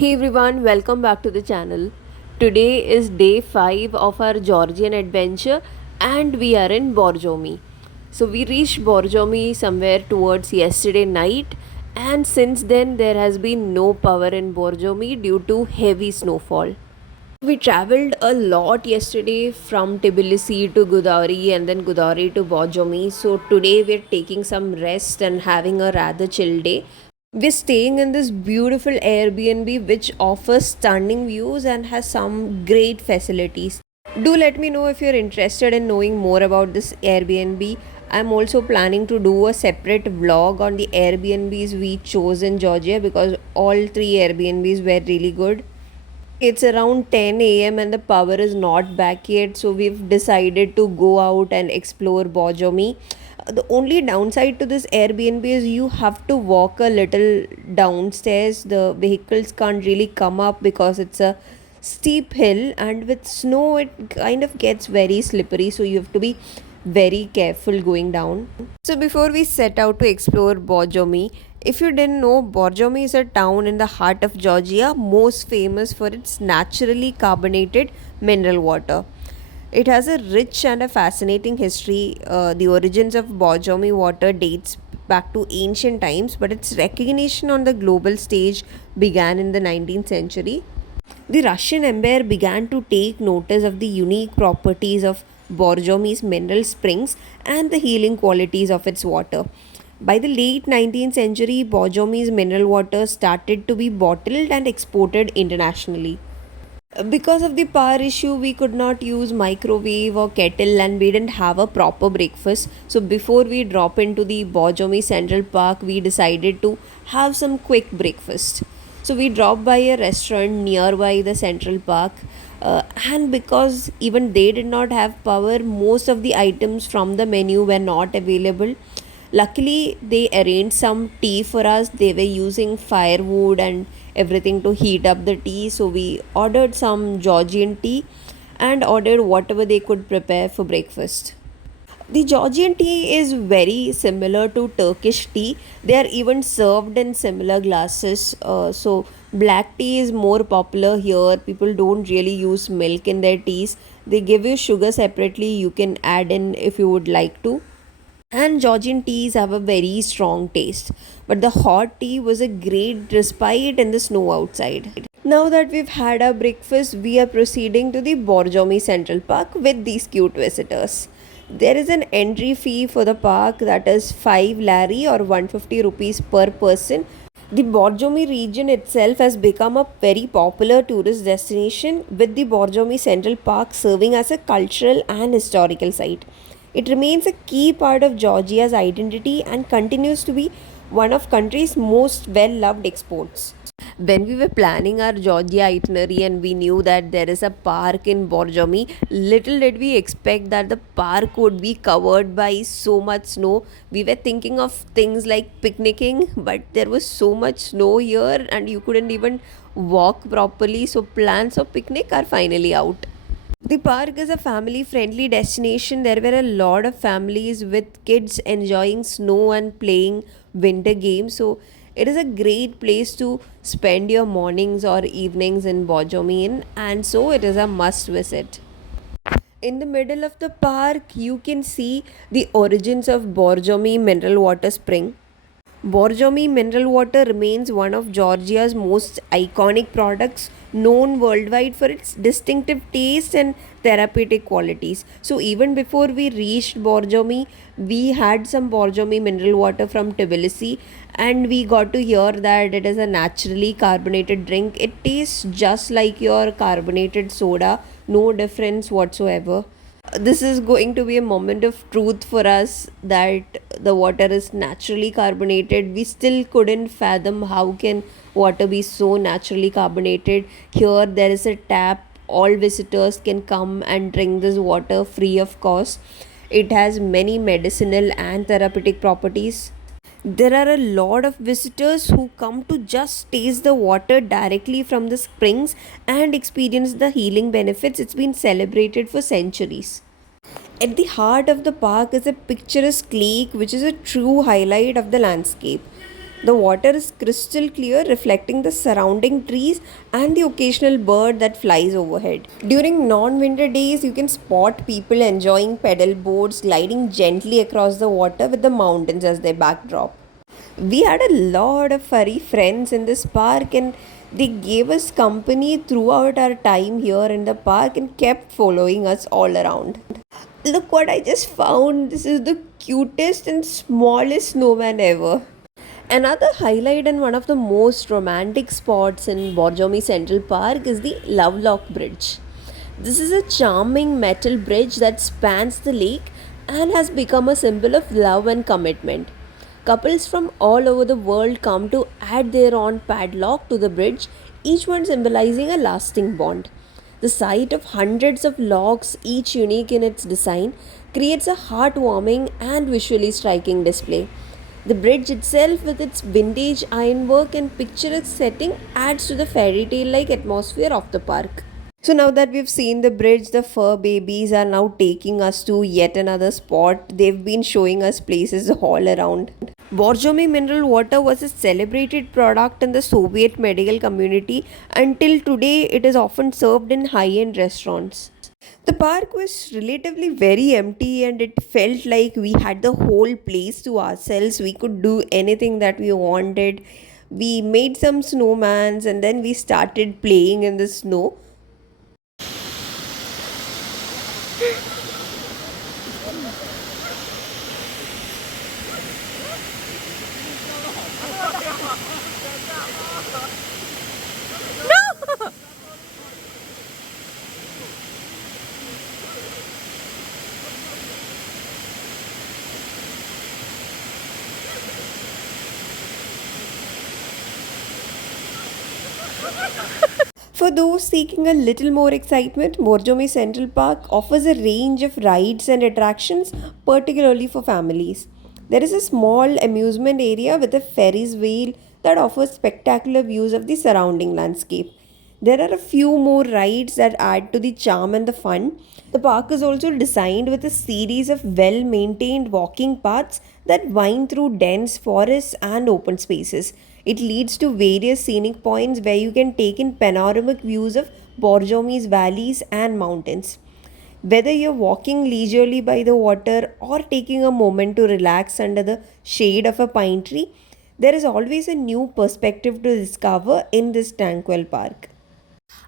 Hey everyone, welcome back to the channel. Today is day 5 of our Georgian adventure and we are in Borjomi. So we reached Borjomi somewhere towards yesterday night, and since then there has been no power in Borjomi due to heavy snowfall. We traveled a lot yesterday from Tbilisi to Godavari and then Godavari to Borjomi. So today we're taking some rest and having a rather chill day. We're staying in this beautiful Airbnb which offers stunning views and has some great facilities. Do let me know if you're interested in knowing more about this Airbnb. I'm also planning to do a separate vlog on the Airbnbs we chose in Georgia because all three Airbnbs were really good. It's around 10 a.m. and the power is not back yet, so we've decided to go out and explore Borjomi. The only downside to this Airbnb is you have to walk a little downstairs. The vehicles can't really come up because it's a steep hill, and with snow, it kind of gets very slippery, so you have to be very careful going down. So, before we set out to explore Borjomi, if you didn't know, Borjomi is a town in the heart of Georgia, most famous for its naturally carbonated mineral water. It has a rich and a fascinating history. The origins of Borjomi water dates back to ancient times, but its recognition on the global stage began in the 19th century. The Russian Empire began to take notice of the unique properties of Borjomi's mineral springs and the healing qualities of its water. By the late 19th century, Borjomi's mineral water started to be bottled and exported internationally. Because of the power issue, we could not use microwave or kettle and we didn't have a proper breakfast. So before we drop into the Borjomi Central Park, we decided to have some quick breakfast. So we dropped by a restaurant nearby the Central Park, and because even they did not have power, most of the items from the menu were not available. Luckily, they arranged some tea for us. They were using firewood and everything to heat up the tea. So we ordered some Georgian tea and ordered whatever they could prepare for breakfast. The Georgian tea is very similar to Turkish tea. They are even served in similar glasses. So, black tea is more popular here. People don't really use milk in their teas. They give you sugar separately. You can add in if you would like to. And Georgian teas have a very strong taste. But the hot tea was a great respite in the snow outside. Now that we've had our breakfast, we are proceeding to the Borjomi Central Park with these cute visitors. There is an entry fee for the park that is 5 lari or 150 rupees per person. The Borjomi region itself has become a very popular tourist destination, with the Borjomi Central Park serving as a cultural and historical site. It remains a key part of Georgia's identity and continues to be one of country's most well-loved exports. When we were planning our Georgia itinerary and we knew that there is a park in Borjomi, little did we expect that the park would be covered by so much snow. We were thinking of things like picnicking, but there was so much snow here and you couldn't even walk properly. So plans of picnic are finally out. The park is a family friendly destination. There were a lot of families with kids enjoying snow and playing winter games. So it is a great place to spend your mornings or evenings in Borjomi in, and so it is a must visit. In the middle of the park, you can see the origins of Borjomi mineral water spring. Borjomi mineral water remains one of Georgia's most iconic products, known worldwide for its distinctive taste and therapeutic qualities. So, even before we reached Borjomi, we had some Borjomi mineral water from Tbilisi, and we got to hear that it is a naturally carbonated drink. It tastes just like your carbonated soda, no difference whatsoever. This is going to be a moment of truth for us that the water is naturally carbonated. We still couldn't fathom how can water be so naturally carbonated. Here there is a tap. All visitors can come and drink this water free of cost. It has many medicinal and therapeutic properties. There are a lot of visitors who come to just taste the water directly from the springs and experience the healing benefits. It's been celebrated for centuries. At the heart of the park is a picturesque lake which is a true highlight of the landscape. The water is crystal clear, reflecting the surrounding trees and the occasional bird that flies overhead. During non winter days, you can spot people enjoying pedal boards gliding gently across the water with the mountains as their backdrop. We had a lot of furry friends in this park, and they gave us company throughout our time here in the park and kept following us all around. Look what I just found. This is the cutest and smallest snowman ever. Another highlight and one of the most romantic spots in Borjomi Central Park is the Lovelock Bridge. This is a charming metal bridge that spans the lake and has become a symbol of love and commitment. Couples from all over the world come to add their own padlock to the bridge, each one symbolizing a lasting bond. The sight of hundreds of locks, each unique in its design, creates a heartwarming and visually striking display. The bridge itself, with its vintage ironwork and picturesque setting, adds to the fairy tale like atmosphere of the park. So, now that we've seen the bridge, the fur babies are now taking us to yet another spot. They've been showing us places all around. Borjomi mineral water was a celebrated product in the Soviet medical community. Until today, it is often served in high end restaurants. The park was relatively very empty, and it felt like we had the whole place to ourselves. We could do anything that we wanted. We made some snowmans and then we started playing in the snow. For those seeking a little more excitement, Borjomi Central Park offers a range of rides and attractions, particularly for families. There is a small amusement area with a Ferris wheel that offers spectacular views of the surrounding landscape. There are a few more rides that add to the charm and the fun. The park is also designed with a series of well maintained walking paths that wind through dense forests and open spaces. It leads to various scenic points where you can take in panoramic views of Borjomi's valleys and mountains. Whether you're walking leisurely by the water or taking a moment to relax under the shade of a pine tree, there is always a new perspective to discover in this tranquil park.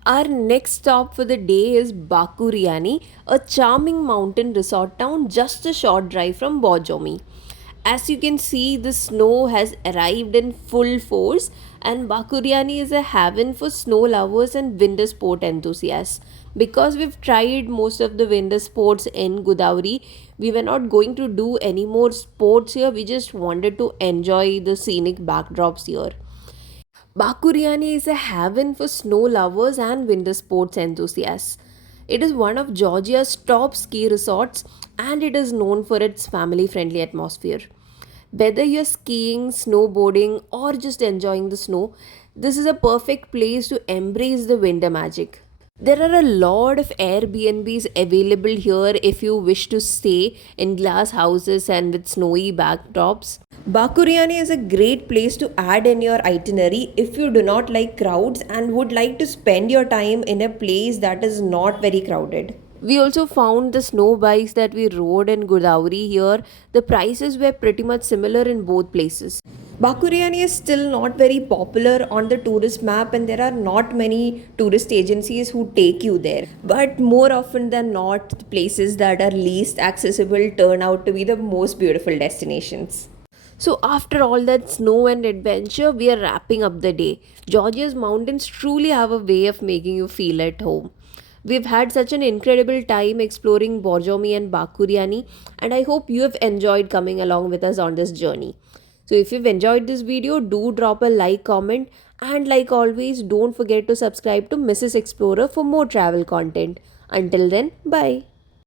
Our next stop for the day is Bakuriani, a charming mountain resort town just a short drive from Borjomi. As you can see, the snow has arrived in full force, and Bakuriani is a haven for snow lovers and winter sport enthusiasts. Because we've tried most of the winter sports in Godavari, we were not going to do any more sports here. We just wanted to enjoy the scenic backdrops here. Bakuriani is a haven for snow lovers and winter sports enthusiasts. It is one of Georgia's top ski resorts, and it is known for its family friendly atmosphere. Whether you're skiing, snowboarding, or just enjoying the snow, this is a perfect place to embrace the winter magic. There are a lot of Airbnbs available here if you wish to stay in glass houses and with snowy backdrops. Bakuriani is a great place to add in your itinerary if you do not like crowds and would like to spend your time in a place that is not very crowded. We also found the snow bikes that we rode in Godavari here. The prices were pretty much similar in both places. Bakuriani is still not very popular on the tourist map, and there are not many tourist agencies who take you there. But more often than not, the places that are least accessible turn out to be the most beautiful destinations. So, after all that snow and adventure, we are wrapping up the day. Georgia's mountains truly have a way of making you feel at home. We've had such an incredible time exploring Borjomi and Bakuriani, and I hope you have enjoyed coming along with us on this journey. So, if you've enjoyed this video, do drop a like, comment, and like always, don't forget to subscribe to Mrs. Explorer for more travel content. Until then, bye.